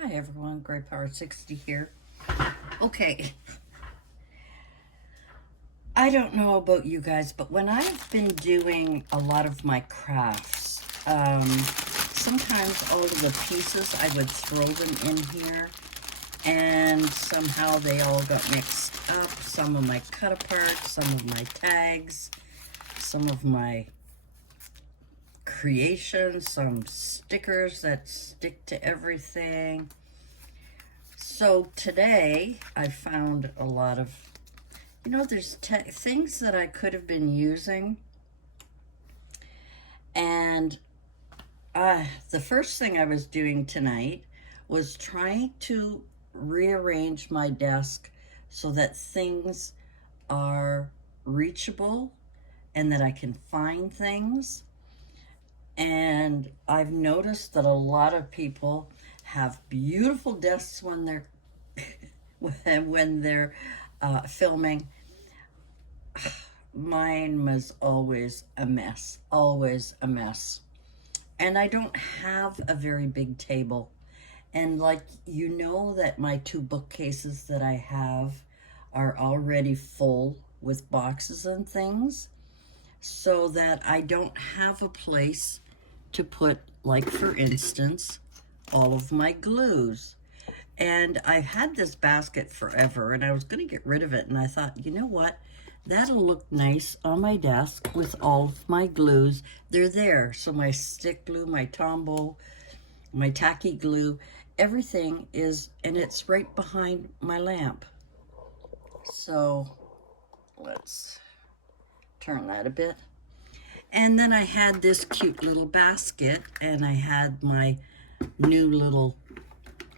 Hi everyone, Great Power 60 here. Okay, I don't know about you guys, but when I've been doing a lot of my crafts, sometimes all of the pieces I would throw them in here and somehow they all got mixed up. Some of my cut apart, some of my tags, some of my creations, some stickers that stick to everything. So today I found a lot of, there's things that I could have been using. And the first thing I was doing tonight was trying to rearrange my desk so that things are reachable and that I can find things. And I've noticed that a lot of people have beautiful desks when they're filming. Mine was always a mess, always a mess. And I don't have a very big table. And that my two bookcases that I have are already full with boxes and things, so that I don't have a place to put, like for instance, all of my glues. And I've had this basket forever and I was going to get rid of it, and I thought, you know what? That'll look nice on my desk with all of my glues. They're there. So my stick glue, my Tombow, my tacky glue, everything is, and it's right behind my lamp. So let's turn that a bit. And then I had this cute little basket, and I had my new little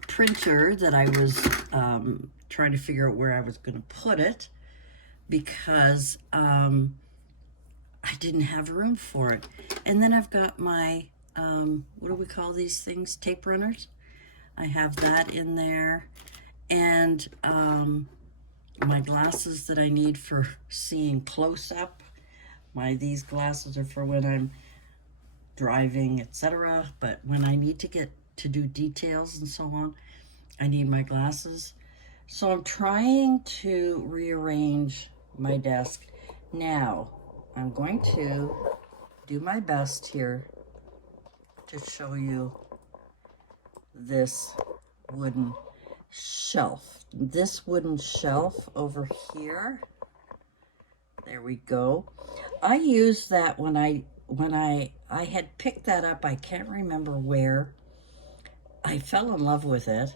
printer that I was trying to figure out where I was going to put it, because I didn't have room for it. And then I've got my, what do we call these things? Tape runners. I have that in there. And my glasses that I need for seeing close up. These glasses are for when I'm driving, etc. But when I need to get to do details and so on, I need my glasses. So I'm trying to rearrange my desk. Now, I'm going to do my best here to show you this wooden shelf. This wooden shelf over here. There we go. I used that when I had picked that up. I can't remember where. I fell in love with it,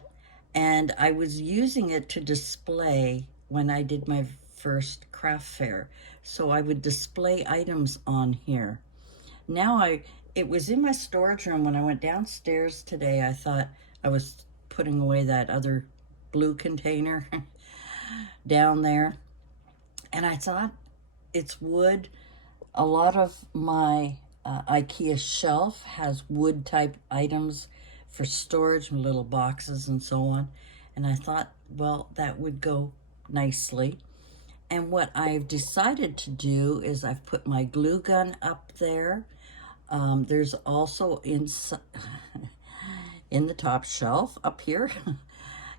and I was using it to display when I did my first craft fair. So I would display items on here. Now it was in my storage room. When I went downstairs today, I thought I was putting away that other blue container down there. And I thought, it's wood. A lot of my IKEA shelf has wood type items for storage, little boxes and so on. And I thought, well, that would go nicely. And what I've decided to do is I've put my glue gun up there. There's also in the top shelf up here.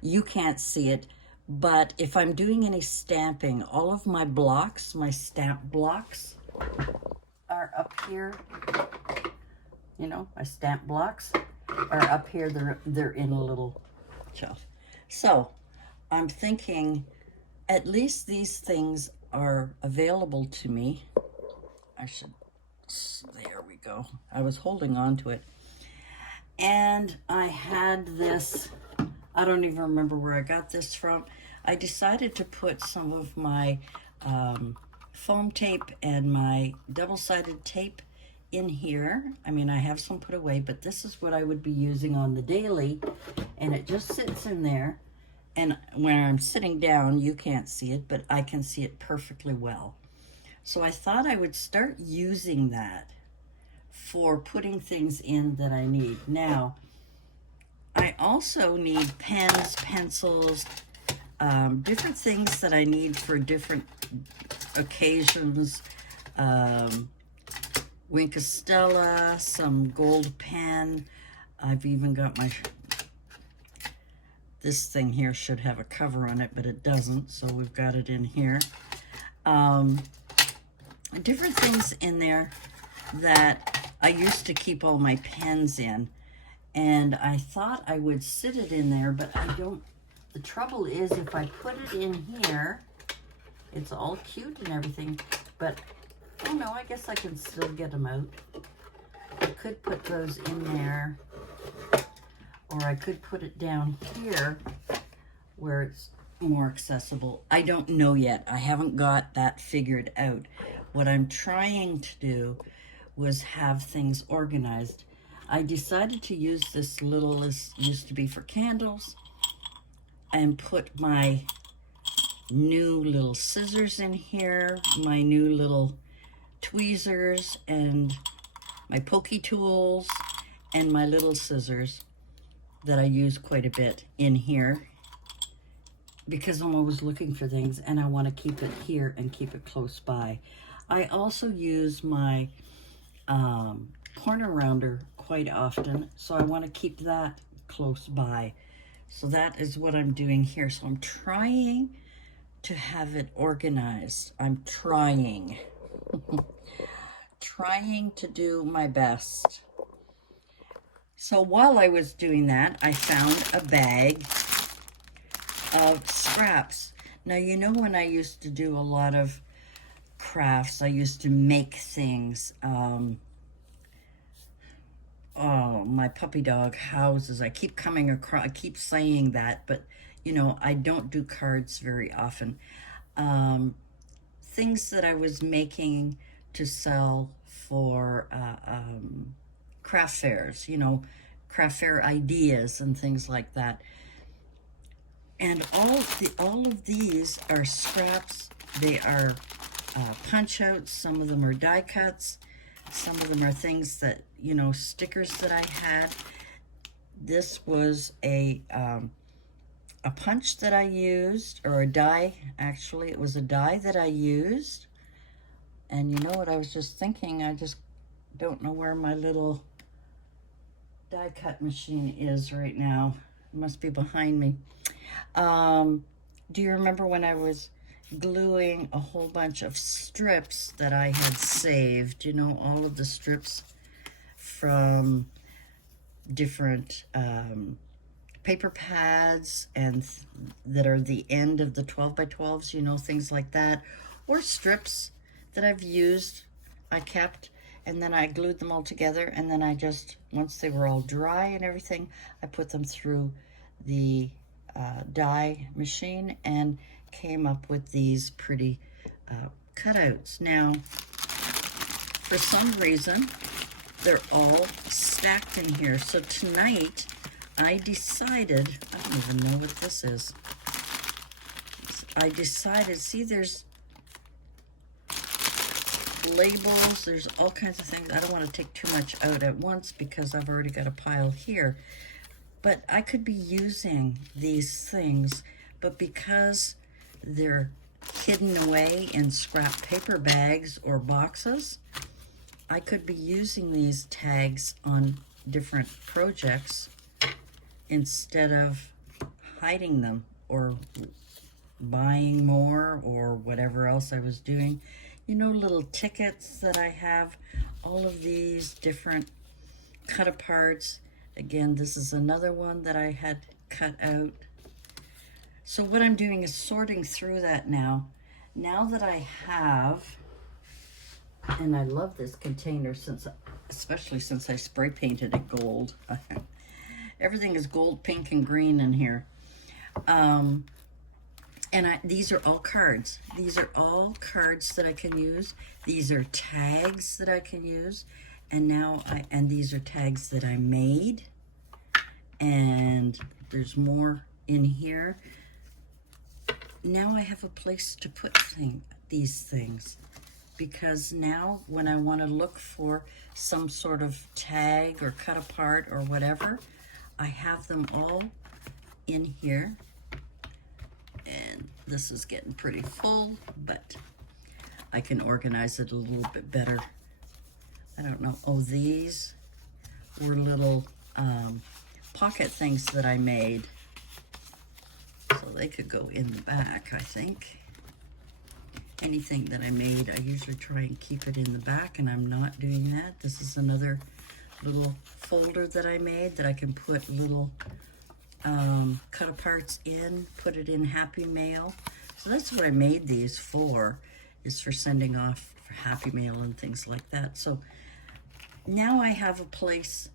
You can't see it, but if I'm doing any stamping, all of my blocks, my stamp blocks, are up here. My stamp blocks are up here. They're in a little shelf. So I'm thinking at least these things are available to me. There we go. I was holding on to it. And I had this, I don't even remember where I got this from. I decided to put some of my foam tape and my double-sided tape in here. I mean, I have some put away, but this is what I would be using on the daily, and it just sits in there. And when I'm sitting down, you can't see it, but I can see it perfectly well. So I thought I would start using that for putting things in that I need. Now, I also need pens, pencils, different things that I need for different occasions. Wink of Stella, some gold pen. I've even got my This thing here should have a cover on it, but it doesn't, so we've got it in here. Different things in there that I used to keep all my pens in, and I thought I would sit it in there, but I don't. The trouble is if I put it in here, it's all cute and everything, but oh no, I guess I can still get them out. I could put those in there, or I could put it down here where it's more accessible. I don't know yet. I haven't got that figured out. What I'm trying to do was have things organized. I decided to use this little, this used to be for candles, and put my new little scissors in here, my new little tweezers, and my pokey tools, and my little scissors that I use quite a bit in here, because I'm always looking for things and I want to keep it here and keep it close by. I also use my corner rounder quite often, so I want to keep that close by. So that is what I'm doing here. So I'm trying to have it organized. I'm trying to do my best. So while I was doing that, I found a bag of scraps. Now, you know, when I used to do a lot of crafts, I used to make things. Oh, my puppy dog houses. I keep coming across, I keep saying that, but you know, I don't do cards very often. Things that I was making to sell for craft fairs, you know, craft fair ideas and things like that. And all of these are scraps. They are punch outs. Some of them are die cuts. Some of them are things that, you know, stickers that I had. This was a punch that I used, or a die, actually. It was a die that I used. And you know what I was just thinking? I just don't know where my little die cut machine is right now. It must be behind me. Do you remember when I was gluing a whole bunch of strips that I had saved? You know, all of the strips from different paper pads and that are the end of the 12 by 12s, you know, things like that, or strips that I've used, I kept, and then I glued them all together, and then I just, once they were all dry and everything, I put them through the die machine and came up with these pretty cutouts. Now, for some reason, they're all stacked in here. So tonight, I decided, I don't even know what this is. I decided, see, there's labels, there's all kinds of things. I don't want to take too much out at once because I've already got a pile here. But I could be using these things, but because they're hidden away in scrap paper bags or boxes, I could be using these tags on different projects instead of hiding them or buying more or whatever else I was doing. You know, little tickets that I have, all of these different cut aparts. Again, this is another one that I had cut out. So what I'm doing is sorting through that now. Now that I have, and I love this container, especially since I spray painted it gold. Everything is gold, pink, and green in here. These are all cards. These are all cards that I can use. These are tags that I can use. And these are tags that I made. And there's more in here. Now I have a place to put these things. Because now when I want to look for some sort of tag or cut apart or whatever, I have them all in here. And this is getting pretty full, but I can organize it a little bit better. I don't know. Oh, these were little pocket things that I made. they could go in the back, I think. Anything that I made, I usually try and keep it in the back, and I'm not doing that. This is another little folder that I made that I can put little cut aparts in, put it in Happy Mail. So that's what I made these for, is for sending off for Happy Mail and things like that. So now I have a place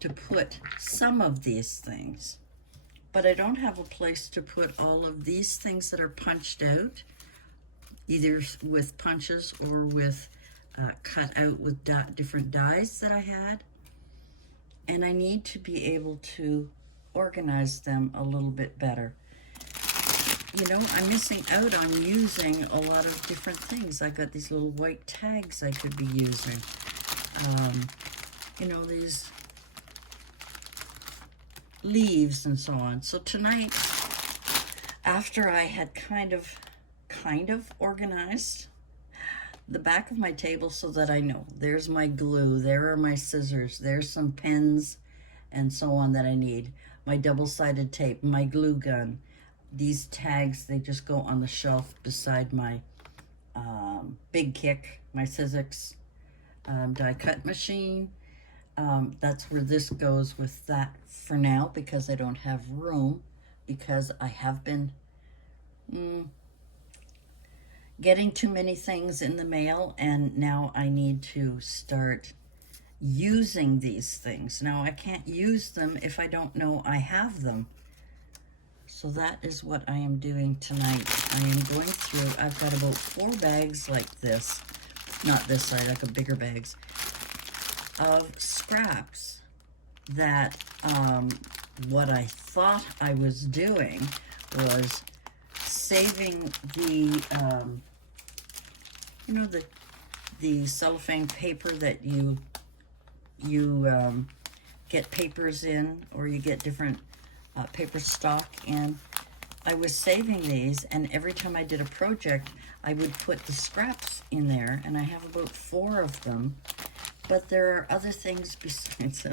to put some of these things, but I don't have a place to put all of these things that are punched out, either with punches or with cut out with different dies that I had. And I need to be able to organize them a little bit better. You know, I'm missing out on using a lot of different things. I got these little white tags I could be using. You know, these leaves and so on. So tonight, after I had kind of organized the back of my table so that I know there's my glue, there are my scissors, there's some pens and so on that I need, my double-sided tape, my glue gun, these tags, they just go on the shelf beside my Big Kick, my Sizzix die cut machine. That's where this goes with that for now, because I don't have room, because I have been getting too many things in the mail, and now I need to start using these things. Now I can't use them if I don't know I have them. So that is what I am doing tonight. I am going through, I've got about 4 bags like this, not this side, like a bigger bags, of scraps that what I thought I was doing was saving the, you know, the cellophane paper that you get papers in, or you get different paper stock in. I was saving these, and every time I did a project, I would put the scraps in there, and I have about 4 of them. But there are other things besides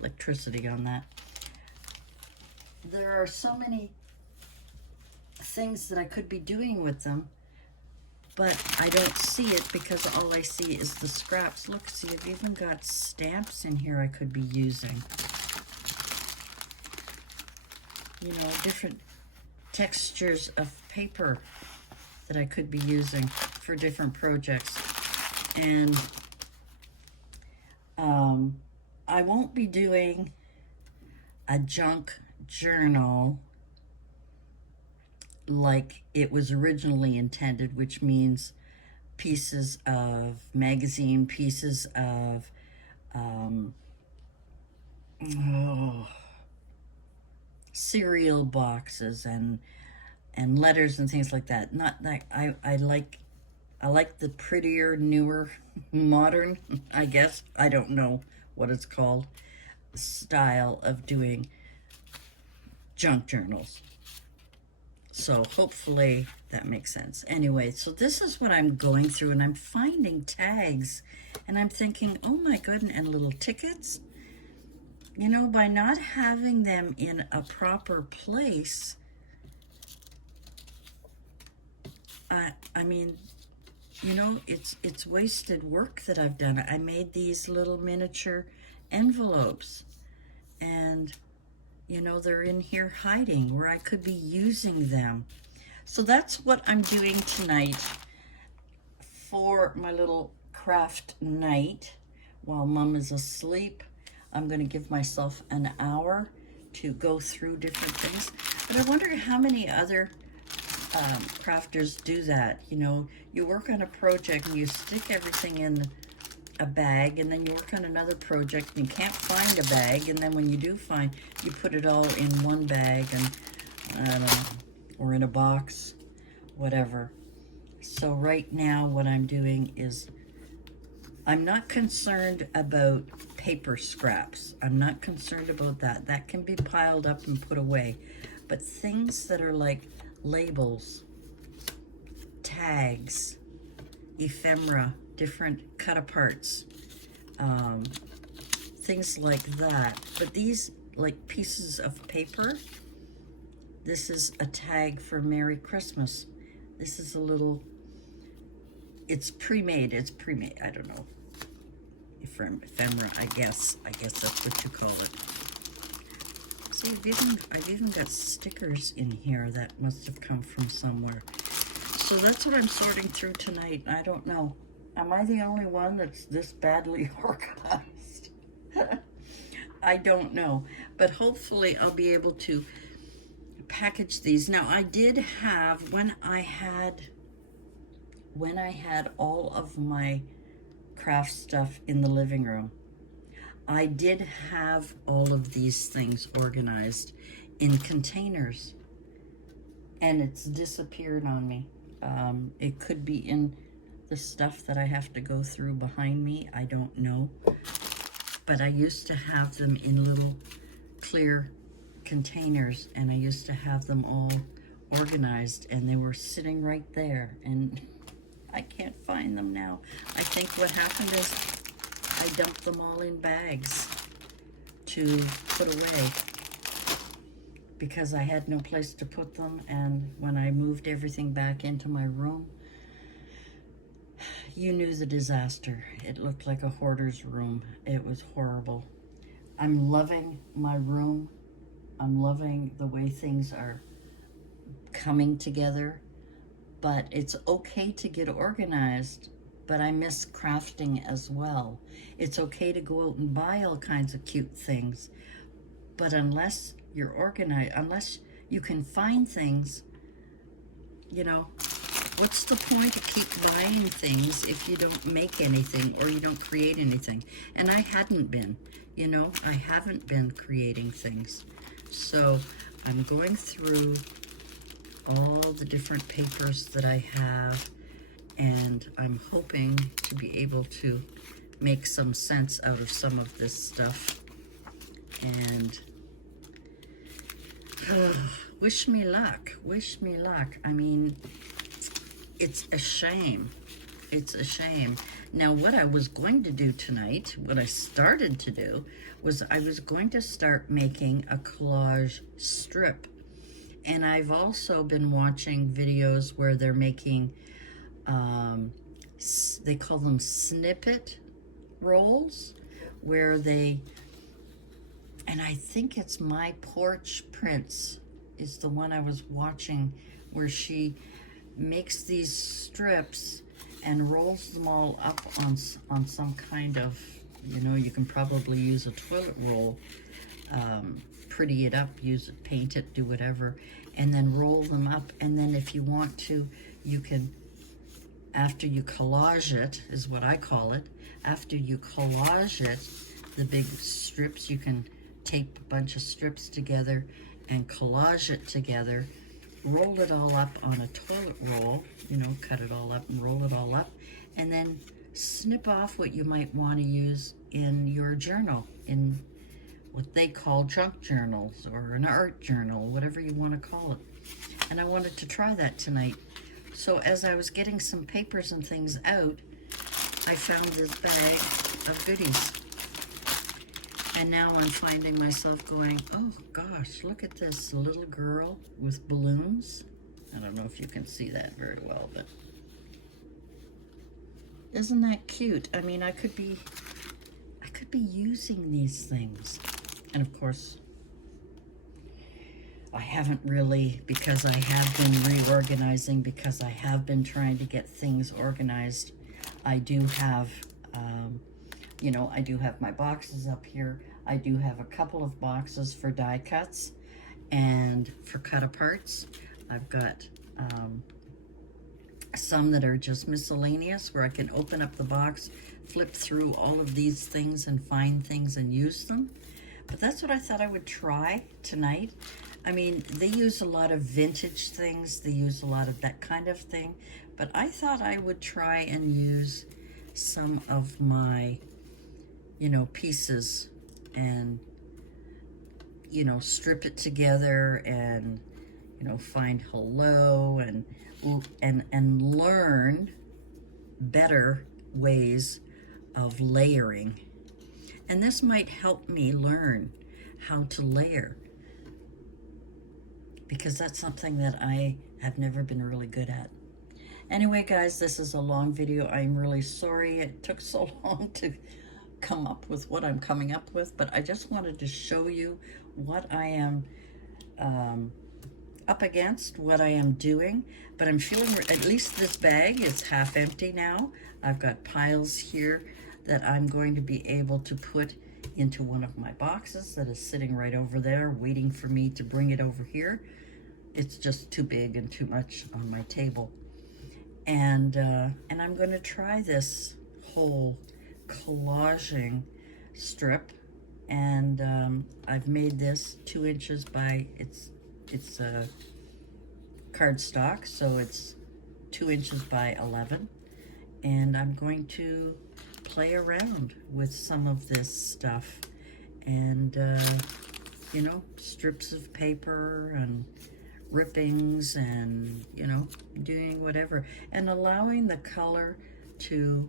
electricity on that. There are so many things that I could be doing with them, but I don't see it because all I see is the scraps. Look, see, I've even got stamps in here I could be using. You know, different textures of paper that I could be using for different projects. And I won't be doing a junk journal like it was originally intended, which means pieces of magazine, pieces of cereal boxes and letters and things like that. Not that I like the prettier, newer, modern, I guess, I don't know what it's called, style of doing junk journals. So hopefully that makes sense. Anyway, so this is what I'm going through, and I'm finding tags, and I'm thinking, oh my goodness, and little tickets. You know, by not having them in a proper place, I mean, you know, it's wasted work that I've done. I made these little miniature envelopes, and you know, they're in here hiding where I could be using them. So that's what I'm doing tonight for my little craft night while Mom is asleep. I'm going to give myself an hour to go through different things. But I wonder how many other crafters do that. You know, you work on a project and you stick everything in a bag, and then you work on another project and you can't find a bag, and then when you do find, you put it all in one bag, and I don't know, or in a box, whatever. So right now what I'm doing is, I'm not concerned about paper scraps. I'm not concerned about that. That can be piled up and put away. But things that are like labels, tags, ephemera, different cut-aparts, things like that. But these, like, pieces of paper, This is a tag for Merry Christmas. This is a little, it's pre-made, I don't know. Ephemera, I guess that's what you call it. See, I've even got stickers in here that must have come from somewhere. So that's what I'm sorting through tonight. I don't know. Am I the only one that's this badly organized? I don't know. But hopefully I'll be able to package these. Now, I did have, when I had all of my craft stuff in the living room, I did have all of these things organized in containers, and it's disappeared on me. It could be in the stuff that I have to go through behind me. I don't know. But I used to have them in little clear containers, and I used to have them all organized, and they were sitting right there, and I can't find them now. I think what happened is I dumped them all in bags to put away because I had no place to put them. And when I moved everything back into my room, you knew the disaster. It looked like a hoarder's room. It was horrible. I'm loving my room. I'm loving the way things are coming together, but it's okay to get organized, but I miss crafting as well. It's okay to go out and buy all kinds of cute things, but unless you're organized, unless you can find things, you know, what's the point to keep buying things if you don't make anything or you don't create anything? And I hadn't been, you know, I haven't been creating things. So I'm going through all the different papers that I have, and I'm hoping to be able to make some sense out of some of this stuff. And wish me luck, wish me luck. I mean, it's a shame. It's a shame. Now, what I was going to do tonight, what I started to do, was I was going to start making a collage strip. And I've also been watching videos where they're making, they call them snippet rolls, where they, and I think it's My Porch Prince is the one I was watching, where she makes these strips and rolls them all up on some kind of, you know, you can probably use a toilet roll, pretty it up, use it, paint it, do whatever, and then roll them up. And then if you want to, you can, after you collage it, is what I call it, after you collage it, the big strips, you can tape a bunch of strips together and collage it together, roll it all up on a toilet roll, you know, cut it all up and roll it all up, and then snip off what you might want to use in your journal, in what they call junk journals or an art journal, whatever you want to call it. And I wanted to try that tonight. So as I was getting some papers and things out, I found this bag of goodies. And now I'm finding myself going, oh gosh, look at this little girl with balloons. I don't know if you can see that very well, but isn't that cute? I mean, I could be using these things. And of course, I haven't really, because I have been reorganizing, because I have been trying to get things organized. I do have, you know, I do have my boxes up here. I do have a couple of boxes for die cuts and for cut aparts. I've got some that are just miscellaneous, where I can open up the box, flip through all of these things and find things and use them. But that's what I thought I would try tonight. I mean, they use a lot of vintage things. They use a lot of that kind of thing. But I thought I would try and use some of my, you know, pieces and, you know, strip it together and, you know, find hello and learn better ways of layering. And this might help me learn how to layer, because that's something that I have never been really good at. Anyway, guys, this is a long video. I'm really sorry it took so long to come up with what I'm coming up with, but I just wanted to show you what I am up against, what I am doing. But I'm feeling, at least this bag is half empty now. I've got piles here that I'm going to be able to put into one of my boxes that is sitting right over there, waiting for me to bring it over here. It's just too big and too much on my table. And I'm going to try this whole collaging strip, and I've made this 2 inches by, it's cardstock, so it's 2 inches by 11, and I'm going to play around with some of this stuff, and you know, strips of paper and rippings, and you know, doing whatever and allowing the color to,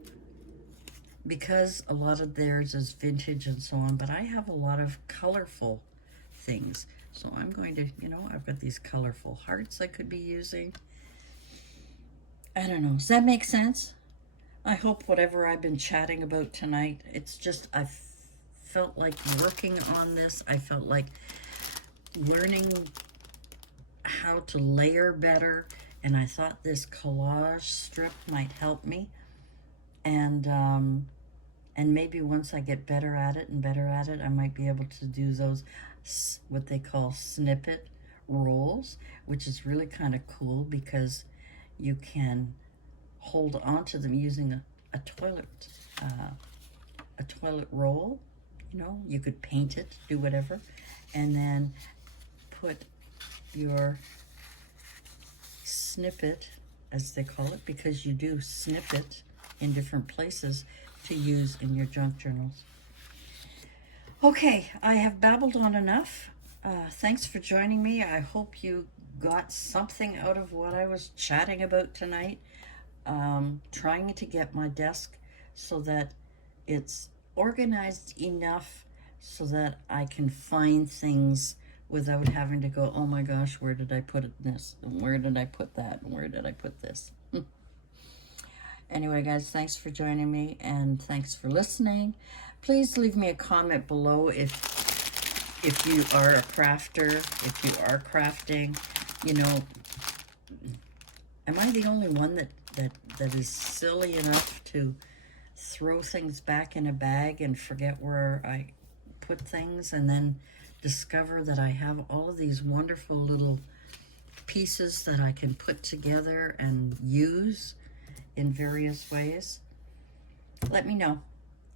because a lot of theirs is vintage and so on, but I have a lot of colorful things. So I'm going to, you know, I've got these colorful hearts I could be using. I don't know. Does that make sense? I hope whatever I've been chatting about tonight, it's just, I felt like working on this. I felt like learning how to layer better, and I thought this collage strip might help me. And maybe once I get better at it and better at it, I might be able to do those, what they call snippet rolls, which is really kind of cool because you can hold on to them using a toilet roll. You know, you could paint it, do whatever, and then put your snippet, as they call it, because you do snip it in different places to use in your junk journals. Okay, I have babbled on enough. Thanks for joining me. I hope you got something out of what I was chatting about tonight. Trying to get my desk so that it's organized enough so that I can find things without having to go, oh my gosh, where did I put this? And where did I put that? And where did I put this? Anyway, guys, thanks for joining me, and thanks for listening. Please leave me a comment below if you are a crafter, if you are crafting. You know, am I the only one that is silly enough to throw things back in a bag and forget where I put things, and then discover that I have all of these wonderful little pieces that I can put together and use in various ways? Let me know.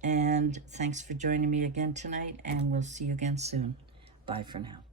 And thanks for joining me again tonight, and we'll see you again soon. Bye for now.